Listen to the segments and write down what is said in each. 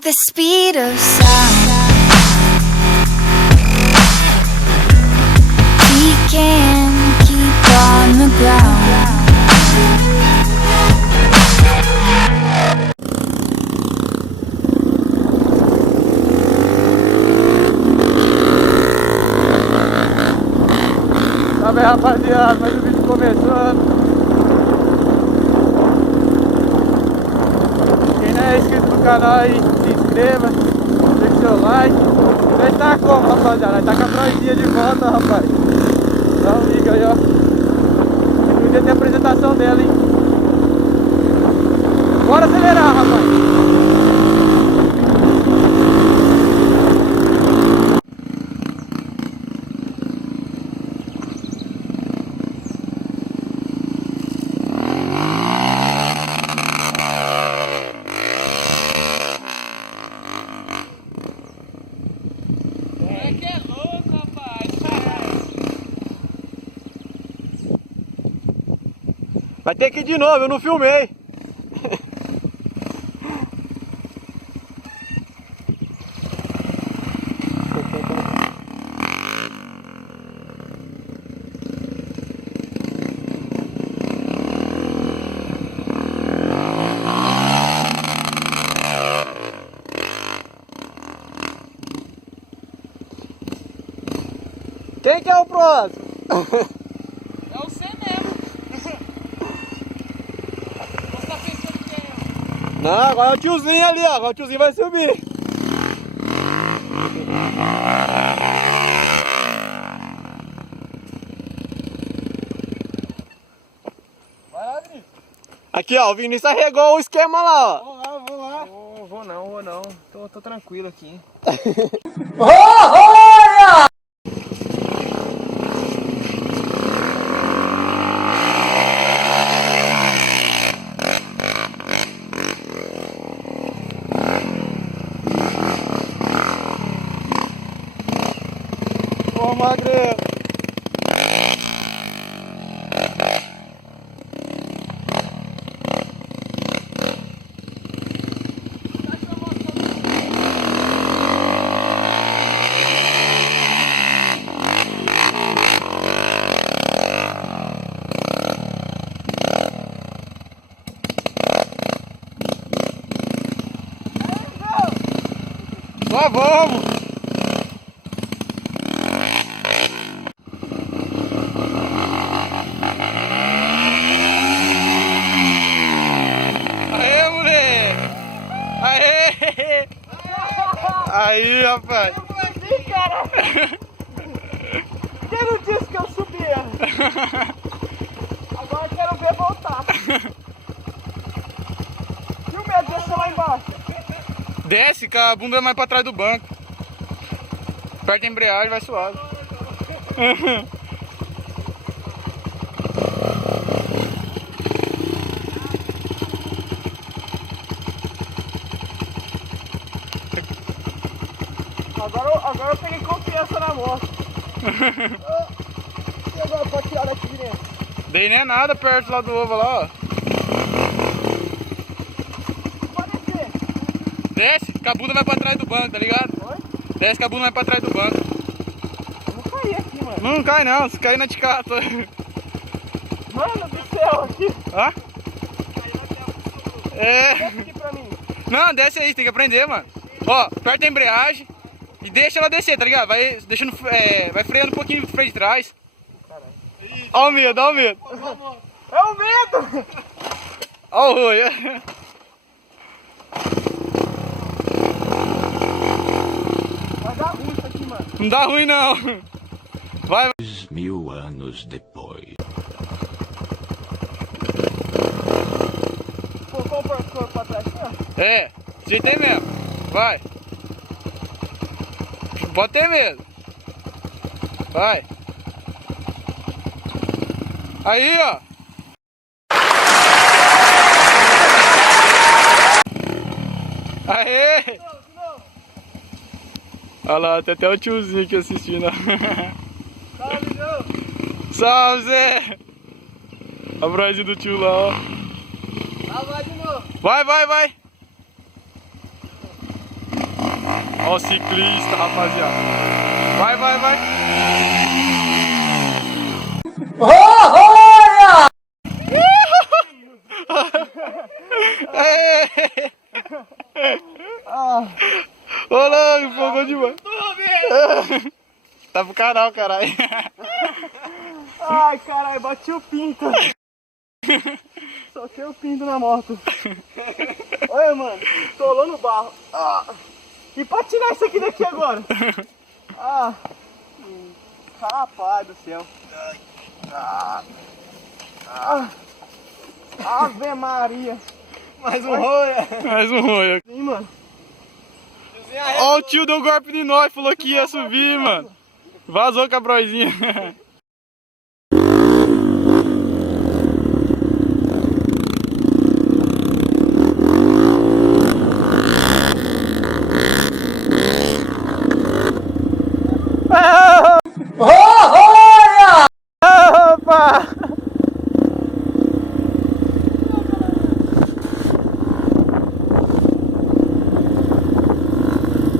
at the speed of sound. We can keep on the ground. Tá bem, rapaziada, mais um vídeo começando. Quem não é inscrito no canal aí, se inscreva, deixe seu like. Nós tá como, rapaziada? Nós tá com a Troizinha de volta, rapaz. Dá um liga aí, ó. No dia tem a apresentação dela, hein? Bora acelerar, rapaz. Vai ter que ir de novo, eu não filmei. Quem que é o próximo? É você mesmo. Você tá pensando que é eu? Não, agora é o tiozinho ali, ó. Agora o tiozinho vai subir. Vai lá, Vinícius. Aqui, ó, o Vinícius arregou o esquema lá, ó. Vou lá. Vou não. Tô tranquilo aqui. Ô, magreiro. Só vamos! Aê, moleque! Aê! Aí, rapaz! Quem não disse que eu subia? Agora eu quero ver voltar. E o medo de descer lá embaixo? Desce com a bunda mais pra trás do banco. Aperta a embreagem, vai suave. Agora eu peguei confiança na moto. E agora pode tirar daqui de dentro? Dei nem nada perto lá do ovo lá, ó. Pode descer. Desce, com a bunda vai pra trás do banco, tá ligado? Oi? Desce com a bunda vai pra trás do banco. Eu vou cair aqui, mano. Não cai não, se cair na de cá. Mano do céu, aqui. Hã? É. Desce aqui pra mim. Não, desce aí, tem que aprender, mano. Ó, aperta a embreagem e deixa ela descer, tá ligado? Vai deixando, vai freando um pouquinho pro freio de trás. Ó o medo, ó o medo. É o medo! Ó o Rui. Vai dar ruim isso aqui, mano. Não dá ruim não. Vai. 1000 anos depois. Pô, compra pra trás aqui, ó. É, ajeitei mesmo. Vai. Pode ter medo. Vai. Aí, ó. Aê! Olha lá, tem até o tiozinho aqui assistindo. Salve, João! Salve, Zé! A brasa do tio lá, ó. Ah, vai de novo! Vai, vai, vai! Ó o ciclista, rapaziada. Vai, vai, vai. Ô, louco, fogou demais. Tá pro canal, caralho. Ai, caralho, bati o pinto. Soquei o pinto na moto. Olha, mano, tolou no barro. E pra tirar isso aqui daqui agora? Rapaz do céu. Ave Maria. Mais um roia. Mais um roia. Sim, mano. Ó, o tio deu golpe de nós, falou que ia subir, mano. Vazou com a broizinha. Opa!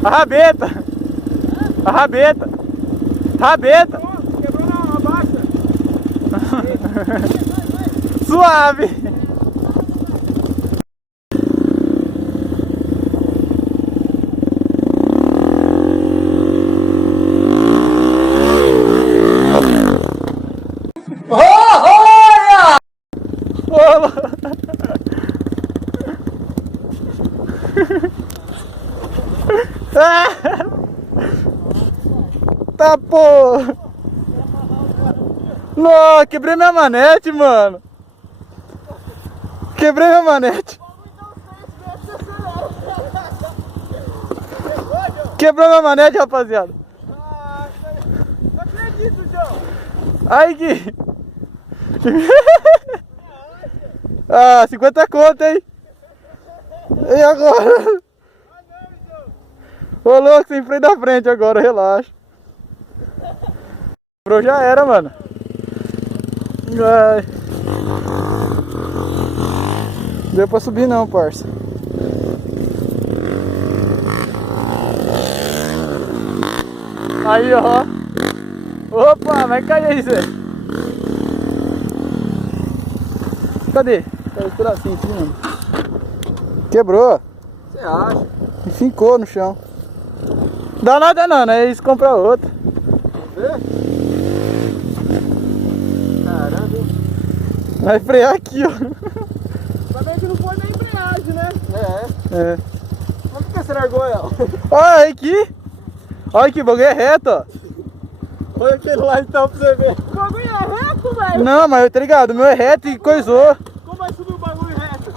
A rabeta! A rabeta! Rabeta! Quebrou na baixa. Suave! Tá, pô! Nossa, quebrei minha manete, mano! Quebrei minha manete! Quebrou minha manete, rapaziada! Não acredito, João. Ai, que... 50 conto, hein? E agora? Ô, louco, sem freio da frente agora, relaxa. Quebrou, já era, mano. Ai. Deu pra subir não, parça. Aí, ó. Opa, vai cair aí, Zé. Cadê? Caiu esse pedacinho aqui, mano. Quebrou. Você acha? E fincou no chão. Dá nada não, né? Eles compram outra. Caramba. Vai frear aqui, ó. Ainda bem que não foi na embreagem, né? É. Mas por que você largou ela? Olha aqui. Olha que bagulho é reto, ó. Olha aquele lá então pra você ver. O bagulho é reto, velho. Não, mas eu tô ligado, o meu é reto e coisou. Como vai subir o bagulho reto?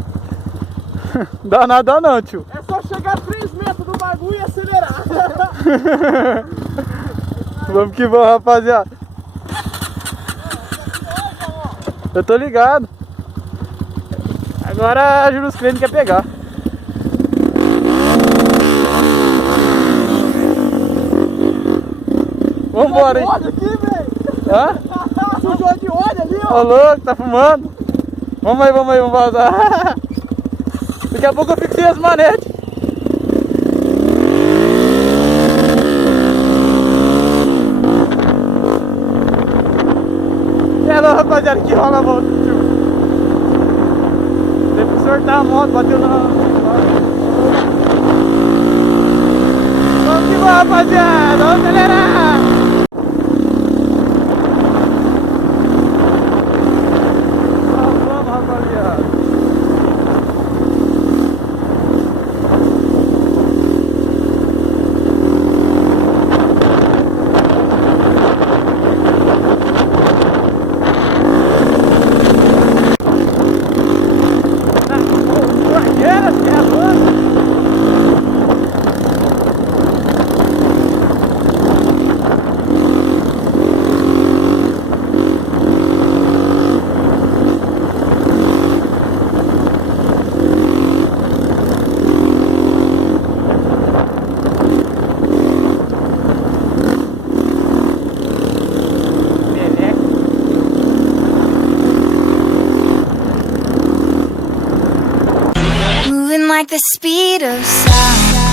Dá nada não, tio. É só chegar a 3 metros do bagulho e acelerar. Vamos que vamos, rapaziada. Eu tô ligado. Agora a Juros Crente quer pegar. Vambora, hein? Olha aqui, velho. Hã? Sujou de óleo ali, ó. Ô, louco, tá fumando? Vamos aí, vamos vazar. Daqui a pouco eu fico sem as manetes. É não, rapaziada, que rola a volta, tio. Teve que sortar a moto, bateu na... Vamos que vamos, rapaziada, vamos acelerar. Vamos, rapaziada. Moving like the speed of sound.